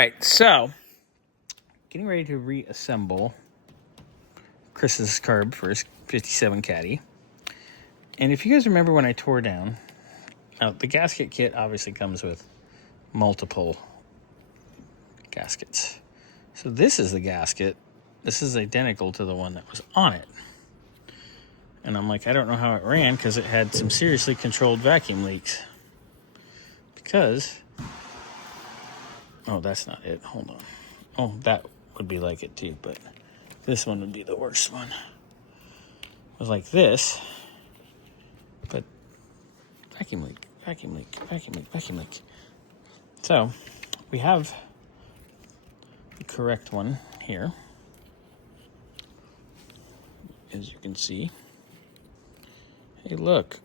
right, so getting ready to reassemble Chris's carb for his 57 Caddy. And if you guys remember when I tore down, now the gasket kit obviously comes with multiple gaskets. So this is the gasket. This is identical to the one that was on it. And I'm like, I don't know how it ran because it had some seriously controlled vacuum leaks. Because, oh, that's not it. Hold on. Oh, that would be like it too, but this one would be the worst one. It was like this, but vacuum leak, vacuum leak, vacuum leak, vacuum leak. So we have the correct one here, as you can see. Hey, look,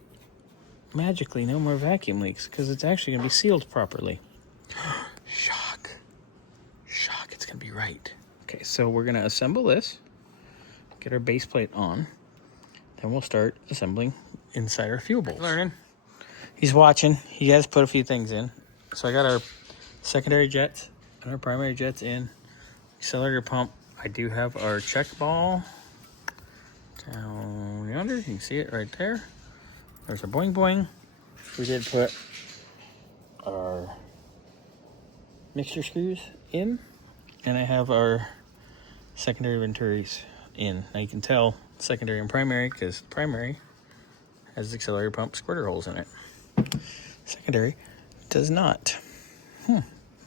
magically no more vacuum leaks because it's actually going to be sealed properly. Shock. Shock, it's going to be right. Okay, so we're going to assemble this, get our base plate on, then we'll start assembling inside our fuel bowls. Learning. He's watching. He has put a few things in. So I got our secondary jets and our primary jets in. Accelerator pump. I do have our check ball down yonder. You can see it right there. There's our boing boing. We did put our mixture screws in. And I have our secondary venturis in. Now you can tell secondary and primary because primary has the accelerator pump squirter holes in it. Secondary does not.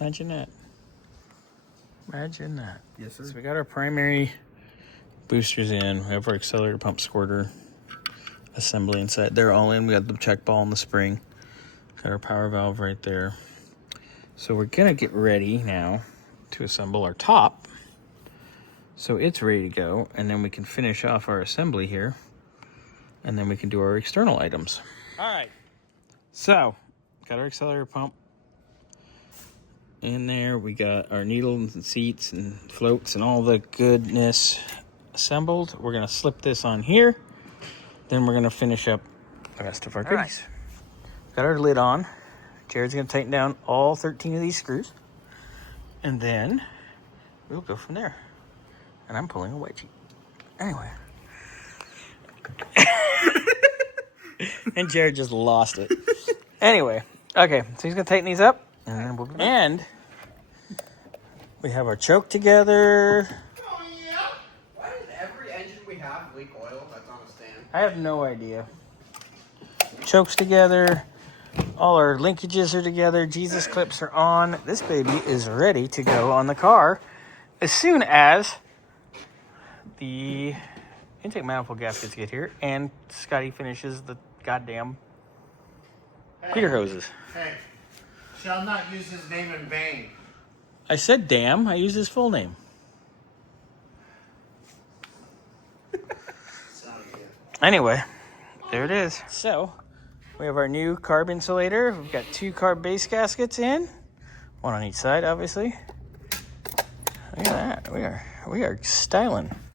Imagine that. Imagine that. Yes, sir. So we got our primary boosters in. We have our accelerator pump squirter assembly inside. They're all in. We got the check ball and the spring. Got our power valve right there. So we're gonna get ready now to assemble our top. So it's ready to go, and then we can finish off our assembly here, and then we can do our external items. All right, so got our accelerator pump in there. We got our needles and seats and floats and all the goodness assembled. We're gonna slip this on here, then we're gonna finish up the rest of our goodies. Right. Got our lid on. Jared's gonna tighten down all 13 of these screws, and then we'll go from there. And I'm pulling a wedgie. Anyway. And Jared just lost it. Anyway. Okay, so he's going to tighten these up. And we have our choke together. Oh, yeah. Why does every engine we have leak oil that's on a stand? I have no idea. Chokes together. All our linkages are together. Jesus clips are on. This baby is ready to go on the car as soon as the intake manifold gaskets get here and Scotty finishes the goddamn heater hoses. Hey, shall not use his name in vain. I said damn, I used his full name. Anyway, there it is. So, we have our new carb insulator. We've got 2 carb base gaskets in. One on each side, obviously. Look at that. We are styling.